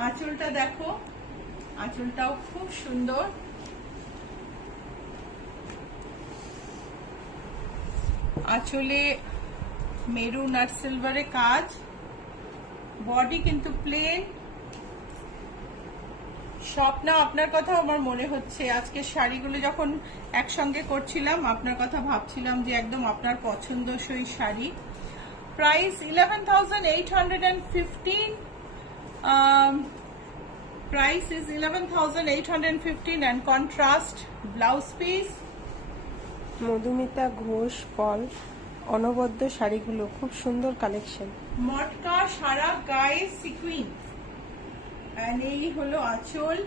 আঁচলটা দেখো, আঁচলটাও খুব সুন্দর। আঁচলে maroon আর সিলভারে কাজ, body কিন্তু প্লেন। স্বপ্না, আপনার কথা আমার মনে হচ্ছে, আজকে শাড়িগুলো যখন একসঙ্গে করছিলাম আপনার কথা ভাবছিলাম যে একদম আপনার পছন্দসই শাড়ি। Price 11,815. Price is 11,815 and contrast blouse piece. Madhumita Ghosh Paul, অনবদ্য শাড়িগুলো খুব সুন্দর কালেকশন। মটকা সারা গায়ে সিকুইন, and এই হলো আঁচল।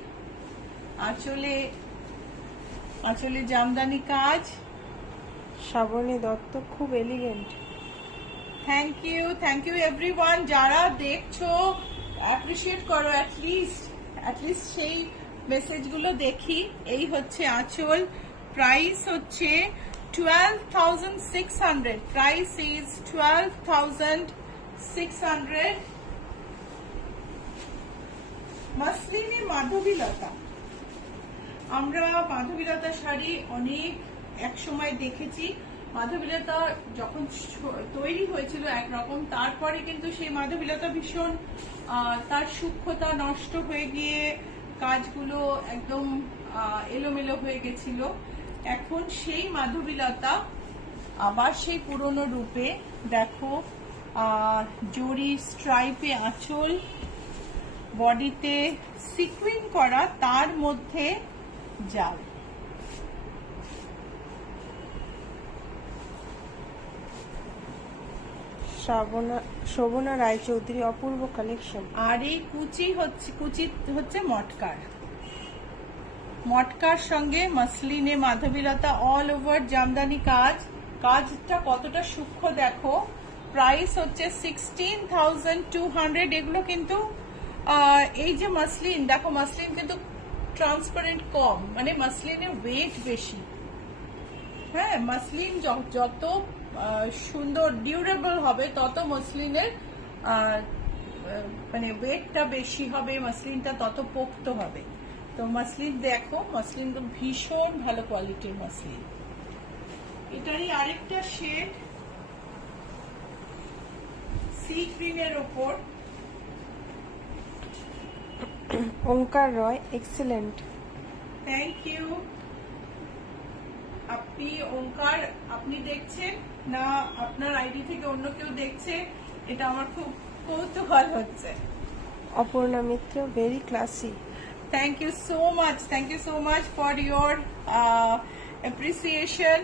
আঁচলে জামদানি কাজ, শ্রাবণী দত্ত, খুব এলিগেন্ট। থ্যাংক ইউ এভরিওয়ান, যারা দেখছো অ্যাপ্রিশিয়েট করো, অ্যাটলিস্ট সেই মেসেজগুলো দেখি। এই হচ্ছে আঁচল, প্রাইস হচ্ছে 12,600, প্রাইস ইজ 12,600। মসলিনে মাধবীলতা, আমরা মাধবীলতা শাড়ি অনেক এক সময় দেখেছি। মাধবীলতা যখন তৈরি হয়েছিল একরকম, তারপরে কিন্তু সেই মাধবীলতা ভীষণ তার সূক্ষ্মতা নষ্ট হয়ে গিয়ে কাজগুলো একদম এলোমেলো হয়ে গেছিল। এখন সেই মাধবীলতা আবার সেই পুরনো রূপে, দেখো জরি স্ট্রাইপে আঁচল, বডিতে সিকুইন করা, তার মধ্যে জাল। শোভনা রায়চৌধুরী, অপূর্ব কালেকশন। আর এই কুচি হচ্ছে মটকার সঙ্গে মসলিনে মাধবীলতা, অল ওভার জামদানি কাজ। কাজটা কতটা সূক্ষ্ম দেখো। প্রাইস হচ্ছে 16,200। এগুলো কিন্তু এই যে মসলিন, দেখো মসলিন কিন্তু ট্রান্সপারেন্ট কম, মানে মসলিনের ওয়েট বেশি। হ্যাঁ, মসলিন যত সুন্দর ডিউরেবল হবে তত মসলিনের মানে ওয়েটটা বেশি হবে, মসলিনটা তত পোক্ত হবে। তো মসলিন দেখো, মসলিন তো ভীষণ ভালো কোয়ালিটির মসলিন। এটারই আরেকটা শেড সি গ্রিনের ওপর, Omkar Roy, excellent. Thank you. আপনি ওঙ্কার, আপনি দেখছেন না আপনার আইডি থেকে অন্য কেউ দেখছে, এটা আমার খুব কৌতূহল হচ্ছে। Aparna Mitra, very classy. Thank you so much for your appreciation.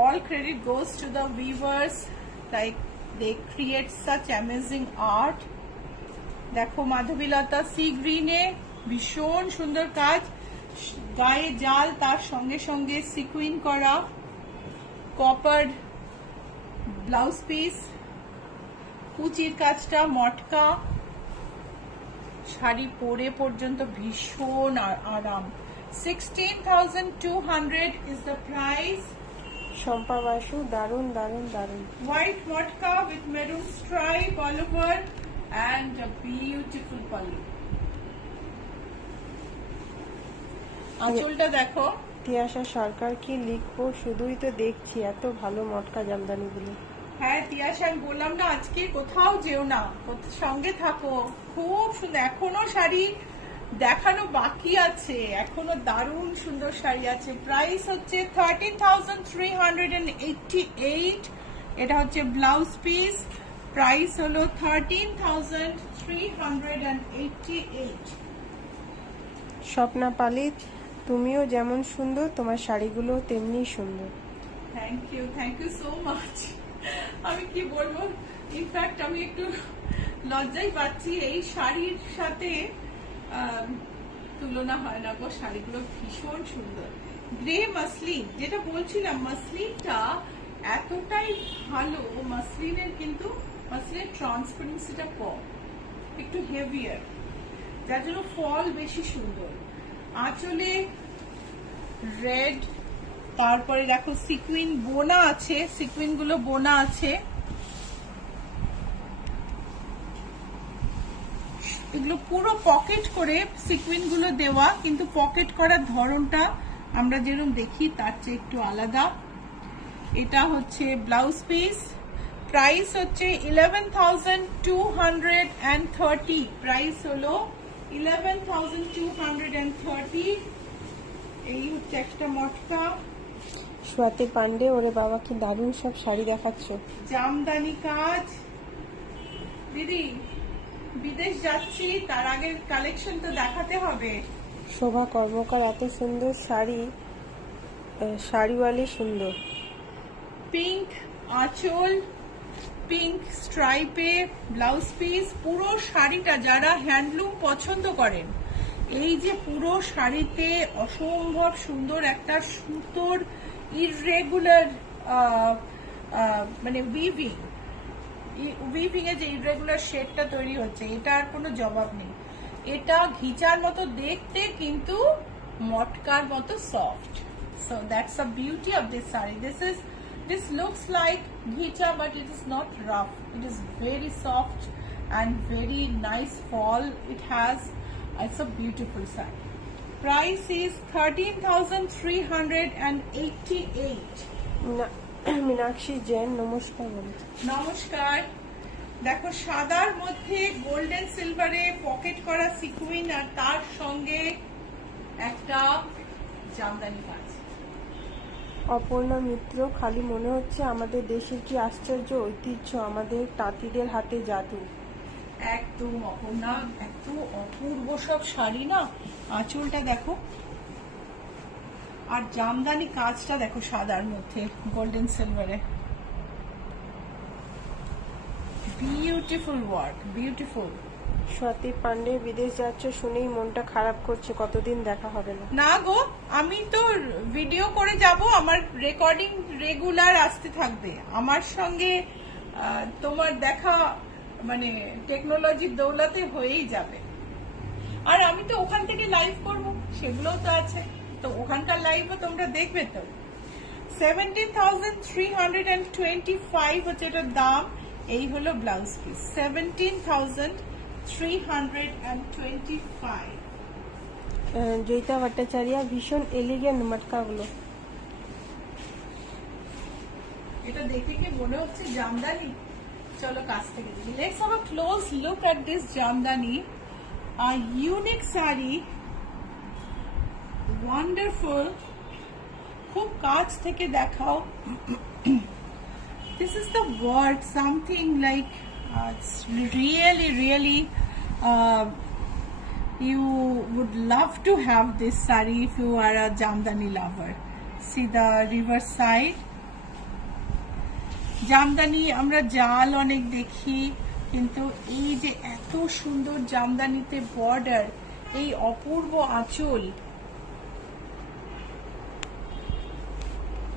All credit goes to the weavers, like they create such amazing art. দেখো মাধবীলতা সি গ্রিনে, ভীষণ সুন্দর কাজ, গায়ে জাল, তার সঙ্গে সঙ্গে সিকুইন করা, কপার ব্লাউজ পিস, কুচির কাজটা মটকা, শাড়ি পরে পর্যন্ত ভীষণ আরাম। 16,200 is the price. Shampa Basu, দারুণ দারুণ দারুণ। White matka with maroon stripe all over and a beautiful pallu. আঁচলটা দেখো। তিয়াশা সরকার, কি লিখবো, শুধুই তো দেখছি এত ভালো মটকা জামদানিগুলো। হ্যাঁ তিয়াশা, আমি বললাম না আজকে কোথাও যেও না, সঙ্গে থাকো, খুব সুন্দর। এখনো শাড়ি দেখানো বাকি আছে, এখনো দারুণ সুন্দর শাড়ি আছে। প্রাইস হচ্ছে 13,388। এটা হচ্ছে ব্লাউজ পিস, প্রাইস হলো 13,388। স্বপ্না পালিত, তুমিও যেমন সুন্দর তোমার শাড়িগুলো তেমনি সুন্দর। Thank you so much. আমি কি বলবো, ইনফ্যাক্ট আমি একটু লজ্জাই পাচ্ছি, এই শাড়ির সাথে তুলনা হয় না গো, শাড়িগুলো ভীষণ সুন্দর। গ্রে মাসলিন, যেটা বলছিলাম, মাসলিনটা এতটাই ভালো, মাসলিনের কিন্তু মাসলিনের ট্রান্সপারেন্সিটা কম, একটু হেভিয়ার, যার জন্য ফল বেশি সুন্দর। আঁচলে রেড, তারপরে দেখো সিকুইন বোনা আছে, সিকুইন গুলো বোনা আছে, এগুলো পুরো পকেট করে সিকুইন গুলো দেওয়া, কিন্তু পকেট করার ধরনটা আমরা যেরকম দেখি তার চেয়ে একটু আলাদা। এটা হচ্ছে ব্লাউজ পিস, প্রাইস হচ্ছে 11,230, প্রাইস হলো 11,230। এই হচ্ছে একটা মটকা। সোয়াতি পান্ডে, ওরে বাবা কি দারুণ সব শাড়ি দেখাচ্ছ। জামদানি কাজ। দিদি বিদেশ যাচ্ছি, তার আগের কালেকশন তো দেখাতে হবে। শোভা কর্মকার, এত সুন্দর শাড়ি, শাড়িওয়ালি সুন্দর। পিঙ্ক আঁচল, পিঙ্ক স্ট্রাইপে ব্লাউজ পিস, পুরো শাড়িটা যারা হ্যান্ডলুম পছন্দ করেন, এই যে পুরো শাড়িতে অসম্ভব সুন্দর একটা সুতোর ইররেগুলার মানে উইভিং এ যে ইররেগুলার শেডটা তৈরি হচ্ছে, এটা আর কোনো জবাব নেই। এটা ঘিচার মতো দেখতে, কিন্তু মটকার মতো soft. So that's the beauty of this saree. This looks like ghicha, but it is not rough. It is very soft and very nice fall it has. It's a beautiful saree. Price is 13,388. Meenakshi Jain, নমস্কার বলুন। নমস্কার। দেখো, সাদার মধ্যে golden সিলভারে pocket করা sequin, আর তার সঙ্গে একটা জামদানি কাজ। অপর্ণা মিত্র, খালি মনে হচ্ছে আমাদের দেশের কি আশ্চর্য ঐতিহ্য, আমাদের তাঁতিদের হাতে জাদু। একদম অপর্ণা, এত অপূর্ব সব শাড়ি না। আঁচলটা দেখো, আর জামদানি কাজটা দেখো সাদার মধ্যে গোল্ডেন সিলভারে। Beautiful work, beautiful. Swati Pandey, বিদেশ যাচ্ছ শুনেই মনটা খারাপ করছে, কতদিন দেখা হবে না। না গো, আমি তো ভিডিও করে যাব, আমার রেকর্ডিং রেগুলার আসতে থাকবে। আমার সঙ্গে তোমার দেখা মানে টেকনোলজির দৌলতে হয়েই যাবে। আর আমি তো ওখান থেকে লাইভ করব, সেগুলোও তো আছে, তো ওখানকার লাইভও তোমরা দেখবে তো। 17,325 হচ্ছে এটার দাম। এই হলো ব্লাউজ পিস, 17,325। জয়িতা ভট্টাচার্য, ভীষণ এলিগেন্ট মটকাগুলো। এটা দেখে কি মনে হচ্ছে জামদানি? চলো কাছ থেকে দেখি। Let's have a close look at this Jamdani, a unique saree, wonderful. খুব কাছ থেকে দেখাও। This is the word, something like it's really you would love to have this saree if you are a Jamdani lover. See the reverse side. Jamdani আমরা জাল অনেক দেখি, কিন্তু এই যে এত সুন্দর জামদানিতে বর্ডার, এই অপূর্ব আঁচল,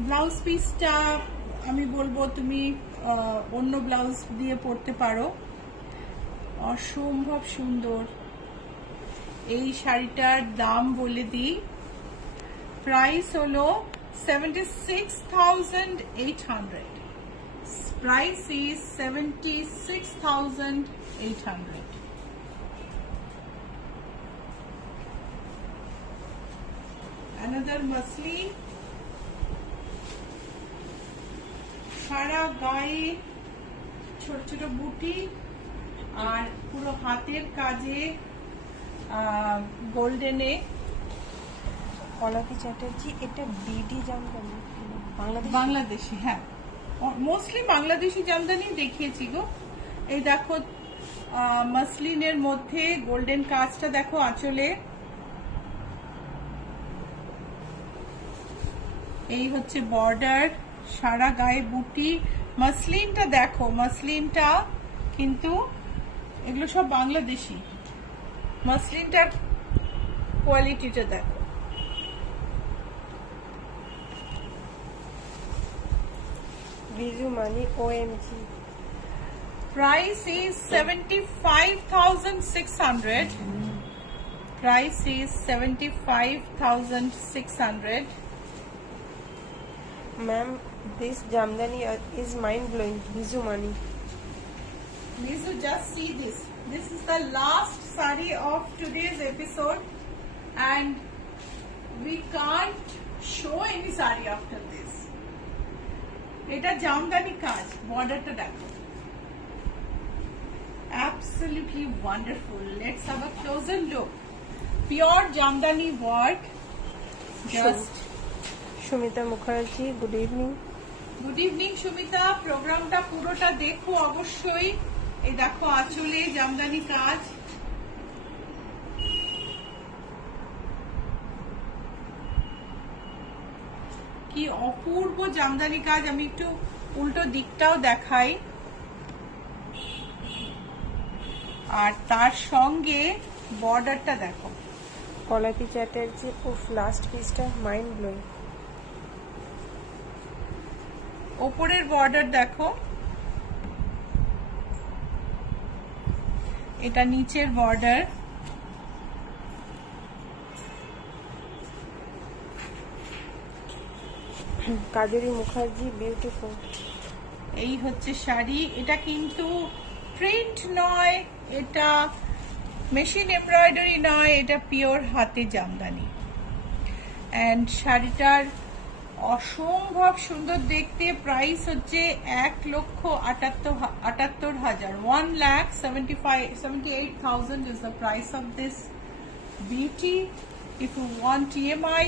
ব্লাউজ পিসটা আমি বলবো তুমি অন্য ব্লাউজ দিয়ে পরতে পারো, অসম্ভব সুন্দর। এই শাড়িটার দাম বলে দিই, প্রাইস হলো 76,800। Price is 76,800. Another muslin, সারা গায়ে ছোট ছোট বুটি, আর পুরো হাতের কাজে গোল্ডেনে। কলাপি চ্যাটার্জি, এটা বিডি জামদানি বাংলাদেশি, হ্যাঁ মোস্টলি বাংলাদেশি জামদানি দেখিয়েছি গো। এই দেখো মাসলিনের মধ্যে গোল্ডেন কাজটা দেখো আঁচলে, এই হচ্ছে বর্ডার, সারা গায়ে বুটি। মাসলিনটা দেখো, মাসলিনটা কিন্তু এগুলো সব বাংলাদেশি। মাসলিনটার কোয়ালিটিটা দেখো। বিজু মানি, OMG। Price is 75,600. Price is 75,600. Ma'am, this Jamdani is mind blowing. Bizu Mani. Mizu, just see this. This is the last saree of today's episode, and we can't show any saree after this. এটা জামদানি কাজ, বর্ডারটা দেখো, absolutely wonderful. Let's have a closer look. Pure Jamdani work. Just Sumita Mukherjee, good evening. Good evening Sumita, প্রোগ্রামটা পুরোটা দেখো অবশ্যই। এই দেখো আঁচলে জামদানি কাজ, কি অপূর্ব জামদানি কাজ। আমি একটু উল্টো দিকটাও দেখাই, আর তার সঙ্গে বর্ডারটা দেখো। কলাপি চ্যাটার্জি, উফ লাস্ট পিসটা মাইন্ড ব্লোয়িং। ওপরের বর্ডার দেখো, এটা নিচের বর্ডার। কাজরি মুখার্জি বিউটিফুল। এই হচ্ছে শাড়ি। এটা কিন্তু প্রিন্ট নয়, এটা মেশিন এমব্রয়ডারি নয়, এটা পিওর হাতে জামদানি। অ্যান্ড শাড়িটার অসম্ভব সুন্দর দেখতে। প্রাইস হচ্ছে 1,78,000, 1,78,000 is the price of this beauty. If you want EMI,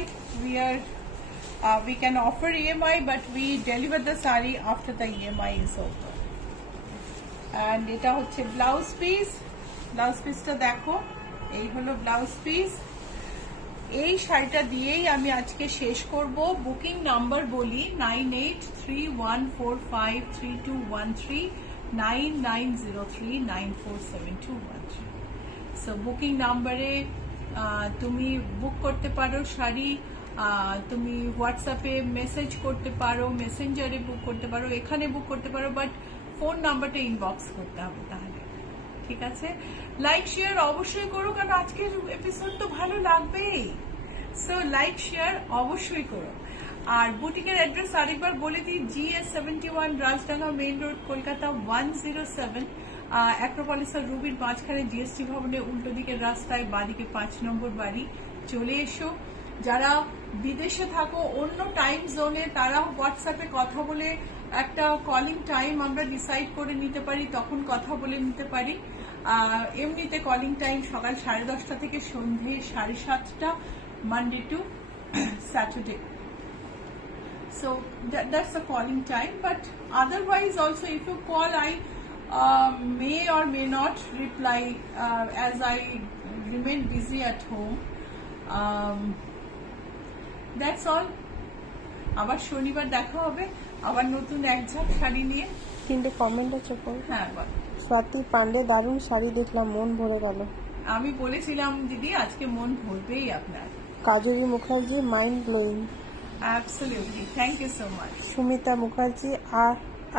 we can offer EMI, but we deliver the sari after the EMI is over. And এটা হচ্ছে ব্লাউজ পিস। ব্লাউজ পিসটা দেখো, এই হলো ব্লাউজ পিস। এই শাড়িটা দিয়েই আমি আজকে শেষ করব। বুকিং নাম্বার বলি 9831453213, 9903947213। সো বুকিং নাম্বারে তুমি বুক করতে পারো শাড়ি। তুমি হোয়াটসঅ্যাপে মেসেজ করতে পারো, মেসেঞ্জারে বুক করতে পারো, এখানে বুক করতে পারো, বাট ফোন নাম্বারটা ইনবক্স করতে হবে তাহলে। ঠিক আছে, লাইক শেয়ার অবশ্যই করো, কারণ আজকের এপিসোড তো ভালো লাগবেই। সো লাইক শেয়ার অবশ্যই করো। আর বুটিকের অ্যাড্রেস আরেকবার বলে দিই, GS71, Rajdanga main road, Kolkata 107। Acropolis আর রুবির মাঝখানে জিএসটি ভবনের উল্টো দিকের রাস্তায় বাদিকে 5 নম্বর বাড়ি। চলে এসো। যারা বিদেশে থাকো অন্য টাইম জোনে, তারা হোয়াটসঅ্যাপে কথা বলে একটা কলিং টাইম আমরা ডিসাইড করে নিতে পারি, তখন কথা বলে নিতে পারি। এমনিতে কলিং টাইম সকাল 10:30 থেকে সন্ধে 7:30, Monday to Saturday. So that's the calling time. But otherwise also, if you call, I may or may not reply as I remain busy at home. That's all. আবার শনিবার দেখা হবে আবার নতুন এক ঝাঁক শাড়ি নিয়ে। কিন্তু কমেন্ট আছে পড়ো। হ্যাঁ বল। স্বাতি পান্ডে, দারুণ শাড়ি দেখলাম, মন ভরে গেল। আমি বলেছিলাম দিদি আজকে মন ভরবেই আপনার। Kajri Mukherjee, mind blowing. Absolutely, thank you so much. Sumita Mukherjee,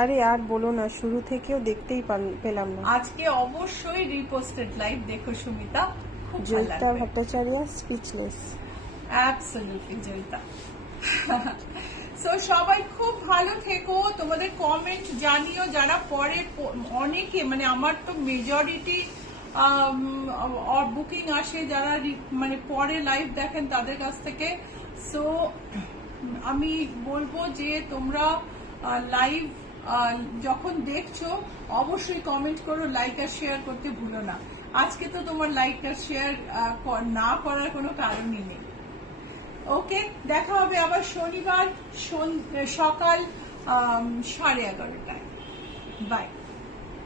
আরে আর বলো না, শুরু থেকেও দেখতেই পেলাম না। আজকে অবশ্যই রিপোস্টেড লাইভ দেখো সুমিতা, খুব ভালো জয়িতা লাগবে। Bhattacharya, speechless. Absolutely Joyita. So সবাই খুব ভালো থেকো, তোমাদের কমেন্ট জানিও। যারা পরে অনেকে, মানে আমার তো মেজরিটি বুকিং আসে যারা মানে পরে লাইভ দেখেন তাদের কাছ থেকে। সো আমি বলবো যে তোমরা লাইভ যখন দেখছো অবশ্যই কমেন্ট করো, লাইক আর শেয়ার করতে ভুলো না। আজকে তো তোমার লাইক আর শেয়ার না করার কোনো কারণই নেই। ওকে, দেখা হবে আবার শনিবার সকাল 11:30টায়। বাই।